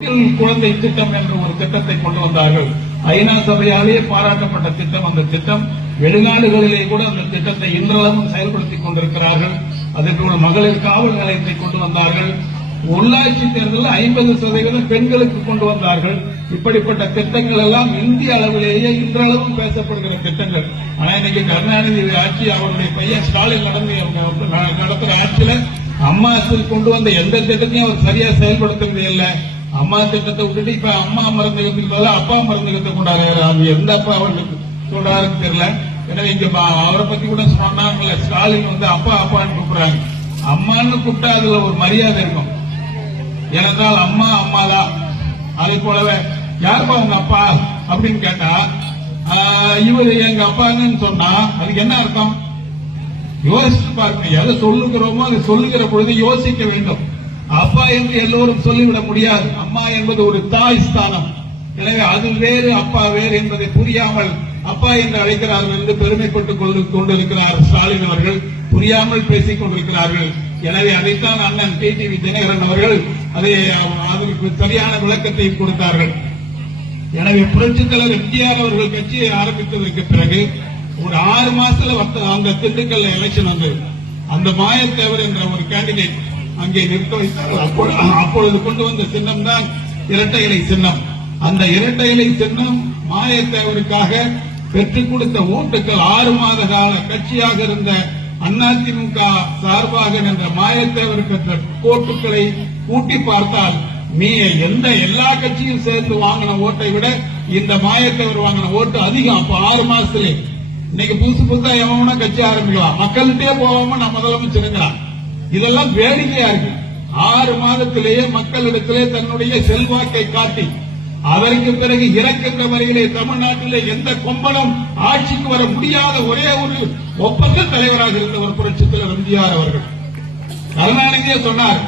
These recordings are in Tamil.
குழந்தை திட்டம் என்ற ஒரு திட்டத்தை கொண்டு வந்தார்கள். ஐநா சபையாலேயே பாராட்டப்பட்ட திட்டம். அந்த திட்டம் வெளிநாடுகளிலே கூட அந்த திட்டத்தை இன்றளவும் செயல்படுத்திக் கொண்டிருக்கிறார்கள். அதற்கு ஒரு மகளிர் காவல் நிலையத்தை கொண்டு வந்தார்கள். உள்ளாட்சி தேர்தலில் 50% பெண்களுக்கு கொண்டு வந்தார்கள். இப்படிப்பட்ட திட்டங்கள் எல்லாம் இந்திய அளவிலேயே இன்றளவும் பேசப்படுகிற திட்டங்கள். ஆனா இன்னைக்கு கருணாநிதி ஆட்சி, அவருடைய பையன் ஸ்டாலின் நடத்துற ஆட்சியில அம்மா கொண்டு வந்த எந்த திட்டத்தையும் அவர் சரியா செயல்படுத்துறது இல்லை. அம்மா திட்டத்தை விட்டுட்டு இப்ப அம்மா மருந்தகத்துக்கு பதிலாக அப்பா மருந்தகத்தை கொண்டாடுறாரு. எந்த அப்பா அவர்களுக்கு சொல்றாருன்னு தெரியல. எனவே இங்க அவரை பத்தி கூட சொன்னாங்கல்ல, ஸ்டாலின் அப்பா அப்பான்னு கூப்பிடுறாங்க. அம்மான்னு கூப்பிட்டா அதுல ஒரு மரியாதை இருக்கும். ஏனென்றால் அம்மா அம்மாதான். அதே போலவே யாருப்பா உங்க அப்பா அப்படின்னு கேட்டா இவர் எங்க அப்பான்னு சொன்னா அதுக்கு என்ன அர்த்தம்? யோசிச்சு பாருங்க. எதை சொல்லுகிறோமோ அதை சொல்லுகிற பொழுது யோசிக்க வேண்டும். அப்பா என்று எல்லோரும் சொல்லிவிட முடியாது. அம்மா என்பது ஒரு தாய் ஸ்தானம். எனவே அது வேறு அப்பா வேறு என்பதை புரியாமல் அப்பா என்று அழைக்கிறார்கள் என்று பெருமைப்பட்டுக் கொண்டிருக்கிறார் ஸ்டாலின் அவர்கள். புரியாமல் பேசிக் கொண்டிருக்கிறார்கள். எனவே அதைத்தான் அண்ணன் டிடிவி தினகரன் அவர்கள் அதற்கு சரியான விளக்கத்தையும் கொடுத்தார்கள். எனவே புரட்சித் தலைவர் எம்ஜிஆர் அவர்கள் கட்சியை ஆரம்பித்ததற்கு பிறகு ஒரு 6 மாசத்துல அந்த திண்டுக்கல்ல எலெக்ஷன் வந்தது. அந்த மாயத்தேவர் என்ற ஒரு கேண்டிடேட் அங்கே நிறுத்த வைத்தார்கள். அப்பொழுது கொண்டு வந்த சின்னம் தான் இரட்டை இலை சின்னம். அந்த இரட்டை இலை சின்னம் மாயத்தேவருக்காக பெற்றுக் கொடுத்த ஓட்டுகள் 6 மாத கால கட்சியாக இருந்த அதிமுக சார்பாக என்ற மாயத்தேவர் பெற்ற ஓட்டுகளை கூட்டி பார்த்தால் எல்லா கட்சியும் சேர்ந்து வாங்கின ஓட்டை விட இந்த மாயத்தேவர் வாங்கின ஓட்டு அதிகம். அப்ப 6 மாசத்திலே இன்னைக்கு புதுசா எவனா கட்சி ஆரம்பிக்கலாம், மக்கள்கிட்டே போகாம நான் முதலமைச்சருங்கிறான். இதெல்லாம் வேடிக்கையா இருக்கு. 6 மாதத்திலேயே மக்களிடத்திலே தன்னுடைய செல்வாக்கை காட்டி அதற்கு பிறகு இறக்கின்ற வரையிலே தமிழ்நாட்டிலே எந்த கொம்பனும் ஆட்சிக்கு வர முடியாத ஒரே ஒரு ஒப்பந்த தலைவராக இருந்தவர் புரட்சித் தலைவர் எம்ஜிஆர் அவர்கள். கருணாநிதியே சொன்னார்,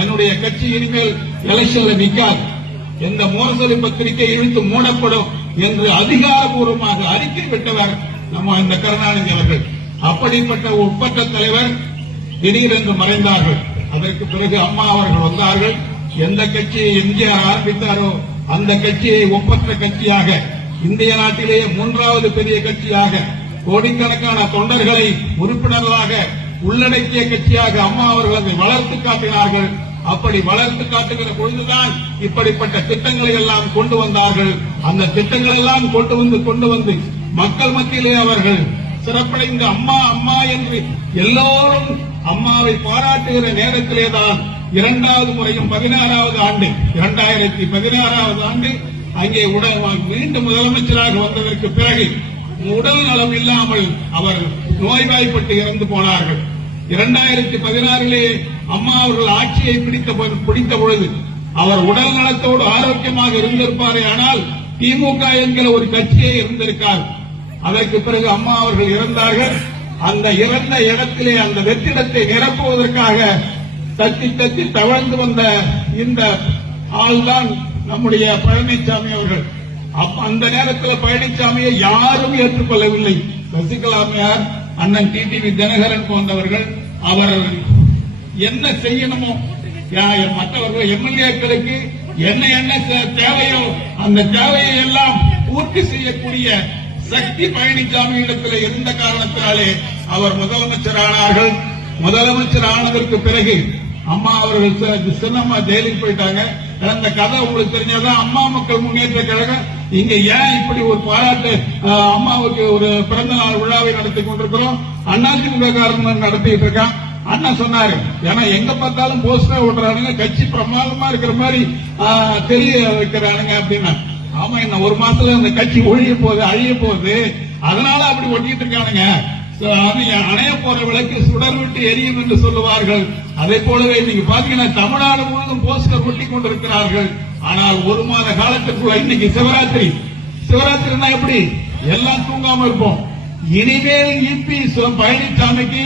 என்னுடைய கட்சி இனிமேல் எலெக்ஷன்ல நிற்காது, எந்த மோசடி பத்திரிகை இழுத்து மூடப்படும் என்று அதிகாரப்பூர்வமாக அறிக்கை விட்டவர் நம்ம இந்த கருணாநிதி அவர்கள். அப்படிப்பட்ட ஒப்பற்ற தலைவர் திடீரென்று மறைந்தார்கள். அதற்கு பிறகு அம்மா அவர்கள் வந்தார்கள். எந்த கட்சியை எம்ஜிஆர் ஆரம்பித்தாரோ அந்த கட்சியை ஒப்பற்ற கட்சியாக, இந்திய நாட்டிலேயே 3வது பெரிய கட்சியாக, கோடிக்கணக்கான தொண்டர்களை உறுப்பினர்களாக உள்ளடக்கிய கட்சியாக அம்மா அவர்கள் அதை வளர்த்து காட்டினார்கள். அப்படி வளர்த்து காட்டுகிற பொழுதுதான் இப்படிப்பட்ட திட்டங்களை எல்லாம் கொண்டு வந்தார்கள். அந்த திட்டங்கள் எல்லாம் கொண்டு வந்து மக்கள் மத்தியிலே அவர்கள் சிறப்படைந்த அம்மா அம்மா என்று எல்லோரும் அம்மாவை பாராட்டுகிற நேரத்திலேதான் 2வது முறையும் 16வது ஆண்டு 2016வது ஆண்டு அங்கே மீண்டும் முதலமைச்சராக வந்ததற்கு பிறகு உடல் நலம் இல்லாமல் அவர் நோய்வாய்ப்பட்டு இறந்து போனார்கள். 2016 அம்மா அவர்கள் ஆட்சியை பிடித்த பொழுது அவர் உடல் நலத்தோடு ஆரோக்கியமாக இருந்திருப்பாரே, ஆனால் திமுக என்கிற ஒரு கட்சியே இருந்திருக்கார். அதற்கு பிறகு அம்மா அவர்கள் இறந்தார்கள். அந்த இறந்த இடத்திலே அந்த வெற்றிடத்தை நிரப்புவதற்காக தத்தி தத்தி தவழ்ந்து வந்த இந்த ஆள்தான் நம்முடைய பழனிசாமி அவர்கள். அந்த நேரத்தில் பழனிசாமியை யாரும் ஏற்றுக்கொள்ளவில்லை. சசிகலாமையார், அண்ணன் டிடிவி தினகரன் போன்றவர்கள் அவர் என்ன செய்யணுமோ மற்றவர்கள் எம்எல்ஏக்களுக்கு என்ன தேவையோ அந்த தேவையை எல்லாம் பூர்த்தி செய்யக்கூடிய சக்தி பழனிசாமி இடத்தில் இருந்த காரணத்தினாலே அவர் முதலமைச்சரானார்கள். முதலமைச்சர் ஆனதற்கு பிறகு அம்மா அவர்கள் சின்னம்மா ஜெயிலுக்கு போயிட்டாங்க. அந்த கதை உங்களுக்கு தெரிஞ்சதான். அம்மா மக்கள் முன்னேற்ற கழகம் இங்க ஏன் இப்படி ஒரு பாராட்டு அம்மாவுக்கு ஒரு பிறந்த நாள் விழாவை நடத்தி கொண்டிருக்கிறோம். அதிமுக காரணம் நடத்திட்டு இருக்கான். அண்ணா சொன்னாரு, ஏன்னா எங்க பார்த்தாலும் போஸ்டர் ஓட்டுறானுங்க, கட்சி பிரமாதமா இருக்கிற மாதிரி தெரிய வைக்கிறானுங்க அப்படின்னா. ஆமா, என்ன ஒரு மாசத்துல அந்த கட்சி அழிய போகுது, அதனால அப்படி ஒட்டிட்டு இருக்கானுங்க. அணைய போற விளக்கு சுடர் விட்டு எரியும் என்று சொல்லுவார்கள். அதே போலவே நீங்க பாத்தீங்கன்னா தமிழ்நாடு முழுவதும் போஸ்டர் ஒட்டி கொண்டிருக்கிறார்கள். ஆனால் 1 மாத காலத்துக்குள்ள இன்னைக்கு சிவராத்திரினா எப்படி எல்லாம் தூங்காம இருப்போம். இனிமேல் இபி பழனிசாமிக்கு,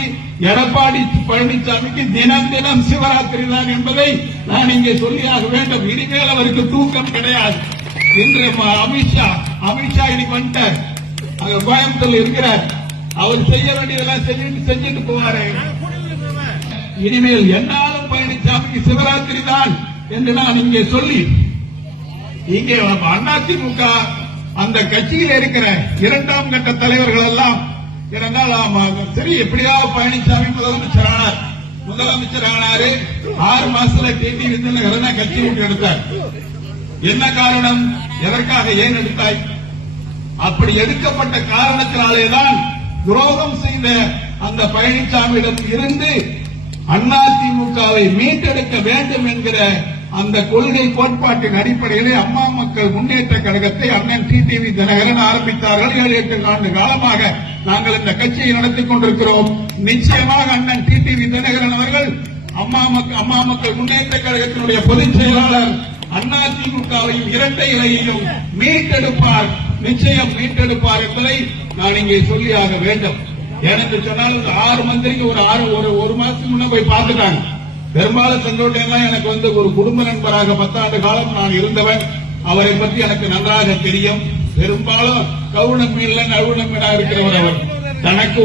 எடப்பாடி பழனிசாமிக்கு தினம் தினம் சிவராத்திரி தான் என்பதை நான் இங்கே சொல்லியாக வேண்டும். இனிமேல் அவருக்கு தூக்கம் கிடையாது. இன்று அமித்ஷா இன்னைக்கு வந்துட்டார், அங்க கோயம்புத்தூர்ல இருக்கிறார். அவர் செய்ய வேண்டியதெல்லாம் செஞ்சுட்டு போவாரு. இனிமேல் என்னாலும் பழனிசாமிக்கு சிவராத்திரி தான் என்று நான் இங்கே சொல்லி இங்கே அதிமுக அந்த கட்சியில் இருக்கிற இரண்டாம் கட்ட தலைவர்கள் எல்லாம் சரி எப்படியாவது பழனிசாமி முதலமைச்சர் ஆனாரு 6 மாசத்துல டிடிவி தினகரன் கட்சி விட்டு எடுத்தார். என்ன காரணம்? எதற்காக ஏன் எடுத்தாய்? அப்படி எடுக்கப்பட்ட காரணத்தினாலேதான் துரோகம் செய்த அந்த பழனிசாமியிடம் இருந்து அதிமுகவை மீட்டெடுக்க வேண்டும் என்கிற அந்த கொள்கை கோட்பாட்டின் அடிப்படையிலே அம்மா மக்கள் முன்னேற்ற கழகத்தை அண்ணன் டிடிவி தினகரன் ஆரம்பித்தார்கள். 7-8 ஆண்டு காலமாக நாங்கள் இந்த கட்சியை நடத்திக் கொண்டிருக்கிறோம். நிச்சயமாக அண்ணன் டிடிவி தினகரன் அவர்கள் அம்மா மக்கள் முன்னேற்ற கழகத்தினுடைய பொதுச் செயலாளர் அதிமுகவையும் இரட்டை இலையையும் மீட்டெடுப்பார், நிச்சயம் மீட்டெடுப்பார் என்பதை நான் இங்கே சொல்லியாக வேண்டும். ஏனென்று சொன்னால் 6 மந்திரிக்கு ஒரு மாசத்துக்கு முன்ன போய் பார்த்துட்டாங்க. பெரும்பாலும் செங்கோட்டையெல்லாம் எனக்கு ஒரு குடும்ப நண்பராக 10 ஆண்டு காலம் நான் இருந்தவன். அவரை பற்றி எனக்கு நன்றாக தெரியும். பெரும்பாலும் கவுனம் மீன்ல நழுவணம் மீனா இருக்கிறவர். அவர் தனக்கு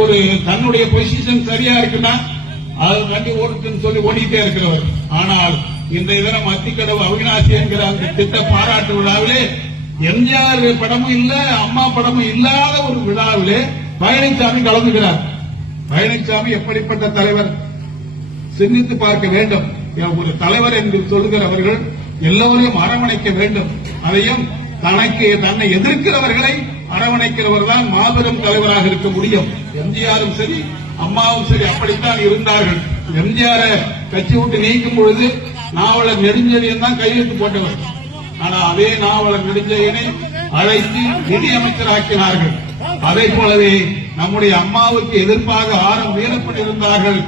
தன்னுடைய பொசிஷன் சரியா இருக்குன்னா அது கண்டி ஓடுன்னு சொல்லி ஓடிட்டே இருக்கிறவர். ஆனால் இந்த தினம் அத்திக்கடவு அவிநாசி என்கிற அந்த திட்ட பாராட்டு விழாவிலே எம்ஜிஆர் படமும் இல்ல, அம்மா படமும் இல்லாத ஒரு விழாவிலே பழனிசாமி கலந்துகிறார். பழனிசாமி எப்படிப்பட்ட தலைவர் சிந்தித்து பார்க்க வேண்டும். ஒரு தலைவர் என்று சொல்லுகிறவர்கள் எல்லோரையும் அரவணைக்க வேண்டும். அதையும் தன்னை எதிர்க்கிறவர்களை அரவணைக்கிறவர் தான் மாபெரும் தலைவராக இருக்க முடியும். எம்ஜிஆரும் சரி அம்மாவும் சரி அப்படித்தான் இருந்தார்கள். எம்ஜிஆர் கட்சி விட்டு நீக்கும் பொழுது நாவலர் நெடுஞ்செழியன் தான் கையெழுத்து போட்டவர். ஆனா அதே நாவலர் நெடுஞ்செழியனை அழைத்து நிதியமைச்சராக்கினார்கள். அதே போலவே நம்முடைய அம்மாவுக்கு எதிர்ப்பாக ஆரம் வீரப்பன் இருந்தார்கள்.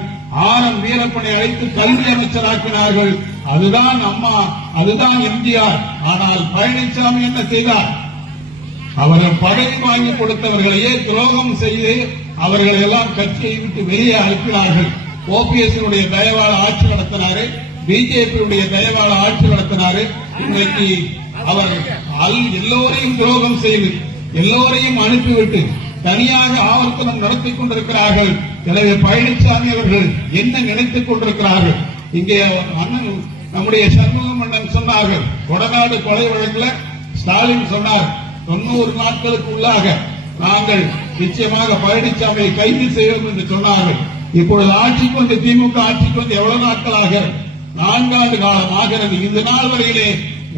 ஆரம் வீரப்பனை அழைத்து கல்வி அமைச்சராக்கினார்கள். அதுதான் அம்மா, அதுதான் எம்ஜிஆர். ஆனால் பழனிசாமி என்ன செய்தார்? அவர்கள் பதவி வாங்கி கொடுத்தவர்களையே துரோகம் செய்து அவர்களை எல்லாம் கட்சியை விட்டு வெளியே அனுப்பினார்கள். ஓபிஎஸ் தயவாள ஆட்சி நடத்தினாரு, பிஜேபியுடைய தயவாள ஆட்சி நடத்தினாரு. இன்றைக்கு அவர் எல்லோரையும் துரோகம் செய்து எல்லோரையும் அனுப்பிவிட்டு தனியாக ஆவர்த்தனம் நடத்திக் கொண்டிருக்கிறார்கள். எனவே பழனிசாமி அவர்கள் என்ன நினைத்துக் கொண்டிருக்கிறார்கள்? இங்கே நம்முடைய சண்முக மன்னன் சொன்னார்கள், கொடநாடு கொலை வழக்கில் ஸ்டாலின் சொன்னார் 90 நாட்களுக்கு உள்ளாக நாங்கள் நிச்சயமாக பழனிசாமியை கைது செய்வோம் என்று சொன்னார்கள். இப்பொழுது ஆட்சிக்கு வந்து திமுக ஆட்சிக்கு வந்து எவ்வளவு நாட்களாக? 4 ஆண்டு காலம் ஆகிறது. இந்த நாள் வரையிலே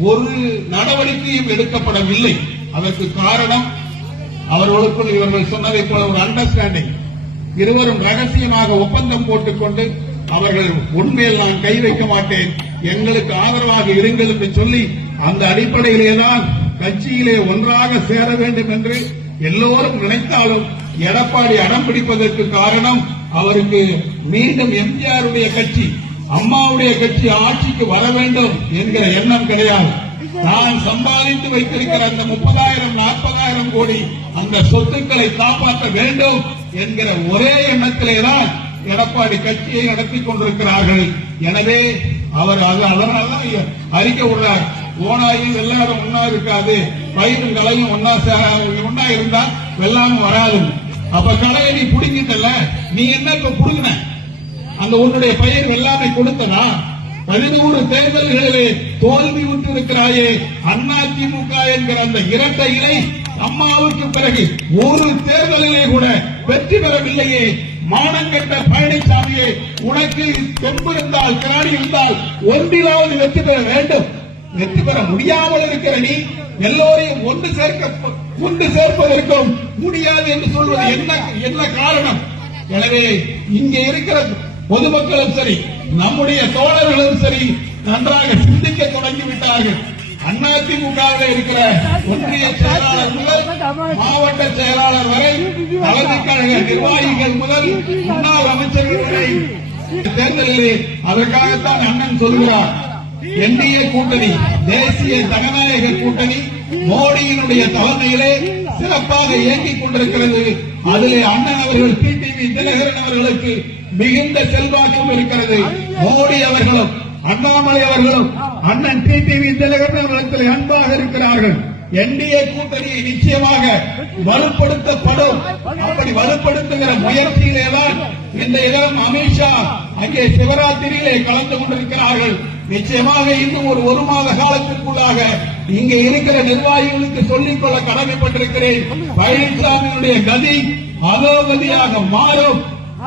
ஒரு நடவடிக்கையும் எடுக்கப்படவில்லை. அதற்கு காரணம் அவர்களுக்குள் இவர்கள் சொன்னதை போல ஒரு அண்டர்ஸ்டாண்டிங், இருவரும் ரகசியமாக ஒப்பந்தம் போட்டுக்கொண்டு அவர்கள் உண்மையில் நான் கை வைக்க மாட்டேன், எங்களுக்கு ஆதரவாக இருங்கள் என்று சொல்லி அந்த அடிப்படையிலேதான் கட்சியிலே ஒன்றாக சேர வேண்டும் என்று எல்லோரும் நினைத்தாலும் எடப்பாடி அடம் பிடிப்பதற்கு காரணம் அவருக்கு மீண்டும் எம்ஜிஆருடைய கட்சி, அம்மாவுடைய கட்சி ஆட்சிக்கு வர வேண்டும் என்கிற எண்ணம் கிடையாது. நான் சம்பாதித்து வைத்திருக்கிற அந்த 30,000 40,000 கோடி அந்த சொத்துக்களை காப்பாற்ற வேண்டும் என்கிற ஒரே எண்ணத்திலேதான் எடப்பாடி கட்சியை நடத்திக் கொண்டிருக்கிறார்கள். எனவே அவர் அதனால்தான் அறிக்கை விடுறார், ஓனாயும் வெள்ளாடும் ஒன்னா இருக்காது, பயிரும் கலையும் ஒன்னா இருந்தா வெள்ளாம வராது. அப்ப கலையை நீ புடுங்கிட்டல, நீ என்ன இப்ப புடுங்கின? அந்த உன்னுடைய பயிர் வெள்ளாமை கொடுத்தனா? 13 தேர்தல்களிலே தோல்வி விட்டிருக்கிறாயே. அதிமுக என்கிற அந்த இரட்டை இலை அம்மாவுக்கு பிறகு ஒரு தேர்தலிலே கூட வெற்றி பெறவில்லையே. மானங்கெட்ட பழனிசாமியே, உனக்கு தெம்பு இருந்தால், திராணி இருந்தால் ஒன்றிலாவது வெற்றி பெற வேண்டும். வெற்றி பெற முடியாமல் இருக்கிற நீ எல்லோரையும் ஒன்று சேர்ப்பதற்கும் முடியாது என்று சொல்வது என்ன காரணம்? எனவே இங்கே இருக்கிற பொதுமக்களும் சரி, நம்முடைய தோழர்களும் சரி, நன்றாக சிந்திக்க தொடங்கிவிட்டார்கள். அதிமுகவில் இருக்கிற ஒன்றிய செயலாளர் முதல் மாவட்ட செயலாளர் வரை, தலைமை கழக நிர்வாகிகள் முதல் முன்னாள் அமைச்சர்கள் வரை தேர்தலிலே அதற்காகத்தான் அண்ணன் சொல்கிறார், என்டிஏ கூட்டணி, தேசிய ஜனநாயக கூட்டணி மோடியினுடைய தலைமையிலே சிறப்பாக இயங்கிக் கொண்டிருக்கிறது. அதிலே அண்ணன் அவர்கள் டிடிவி தினகரன் அவர்களுக்கு மிகுந்த செல்வாக்கும் இருக்கிறது. மோடி அவர்களும் அண்ணாமலை அவர்களும் அண்ணன் டிடிவி தினகரன் அவர்களிடத்தில் அன்பாக இருக்கிறார்கள். என்டிஏ கூட்டணி நிச்சயமாக வலுப்படுத்தப்படும். அப்படி வலுப்படுத்துகிற முயற்சியிலேதான் இந்த இடம் அமித்ஷா அங்கே சிவராத்திரியிலே கலந்து கொண்டிருக்கிறார்கள். நிச்சயமாக இன்னும் ஒரு மாத காலத்திற்குள்ளாக இங்கே இருக்கிற நிர்வாகிகளுக்கு சொல்லிக்கொள்ள கடமைப்பட்டிருக்கிறேன். பழனிசாமியுடைய கதி அதோகதியாக மாறும்.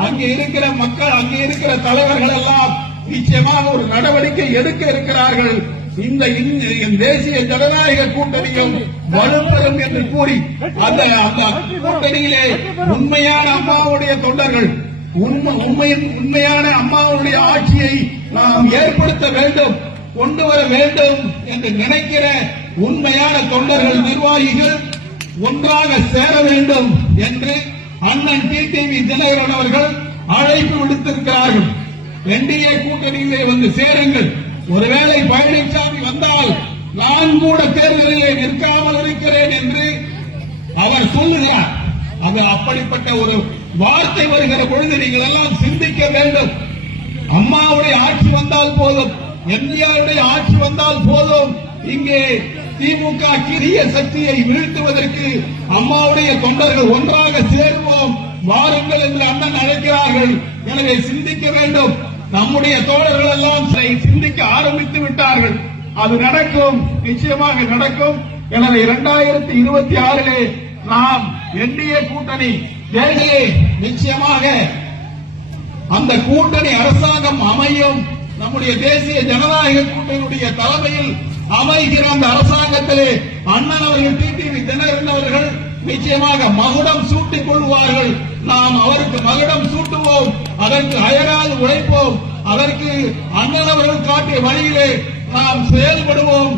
அங்கே இருக்கிற மக்கள், அங்கே இருக்கிற தலைவர்கள் எல்லாம் நிச்சயமாக ஒரு நடவடிக்கை எடுக்க இருக்கிறார்கள். இந்த தேசிய ஜனநாயக கூட்டணியும் வலுப்பெறும் என்று கூறி அந்த கூட்டணியிலே உண்மையான அம்மாவுடைய தொண்டர்கள், உண்மையான அம்மாவுடைய ஆட்சியை நாம் ஏற்படுத்த வேண்டும், கொண்டு வர வேண்டும் என்று நினைக்கிற உண்மையான தொண்டர்கள், நிர்வாகிகள் ஒன்றாக சேர வேண்டும் என்று அண்ணன் டிடிவி தினகரன் அவர்கள் அழைப்பு விடுத்திருக்கிறார்கள். என்டிஏ கூட்டணியிலே வந்து சேருங்கள். ஒருவேளை பழனிசாமி வந்தால் நான் கூட தேர்தலிலே நிற்காமல் இருக்கிறேன் என்று அவர் சொல்லுகிறார். அது அப்படிப்பட்ட ஒரு வார்த்தை வருகிற பொழுது நீங்கள் எல்லாம் சிந்திக்க வேண்டும். அம்மாவுடைய ஆட்சி வந்தால் போதும், எம்ஜிஆருடைய ஆட்சி வந்தால் போதும். இங்கே திமுக கிரிய சக்தியை வீழ்த்துவதற்கு அம்மாவுடைய தொண்டர்கள் ஒன்றாக சேர்வோம், வாருங்கள் என்று அண்ணன் அழைக்கிறார்கள். எனவே சிந்திக்க வேண்டும். நம்முடைய தோழர்கள் எல்லாம் சிந்திக்க ஆரம்பித்து விட்டார்கள். அது நடக்கும், நிச்சயமாக நடக்கும். எனவே 2026 நாம் என்டிஏ கூட்டணி தேசிய நிச்சயமாக அந்த கூட்டணி அரசாங்கம் அமையும். நம்முடைய தேசிய ஜனநாயக கூட்டணியுடைய தலைமையில் அமைகிற அந்த அரசாங்கத்திலே அண்ணன் அவர்கள், டிடிவி தினகரன் அவர்கள் நிச்சயமாக மகுடம் சூட்டிக் கொள்வார்கள். நாம் அவருக்கு மகுடம் சூட்டுவோம், அதற்கு அயராது உழைப்போம், அதற்கு அண்ணன் அவர்கள் காட்டிய வழியிலே நாம் செயல்படுவோம்.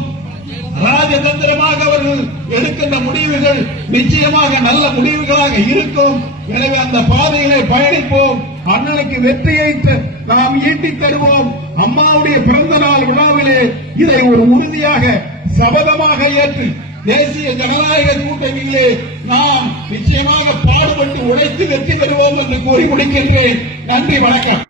ராஜதந்திரமாக அவர்கள் எடுக்கின்ற முடிவுகள் நிச்சயமாக நல்ல முடிவுகளாக இருக்கும். எனவே அந்த பாதையிலே பயணிப்போம். அண்ணனுக்கு வெற்றியை நாம் ஈட்டித் தருவோம். அம்மாவுடைய பிறந்த நாள் விழாவிலே இதை ஒரு உறுதியாக சபதமாக ஏற்று தேசிய ஜனநாயக கூட்டணியிலே நாம் நிச்சயமாக பாடுபட்டு உழைத்து வெற்றி பெறுவோம் என்று கூறி முடிக்கின்றேன். நன்றி, வணக்கம்.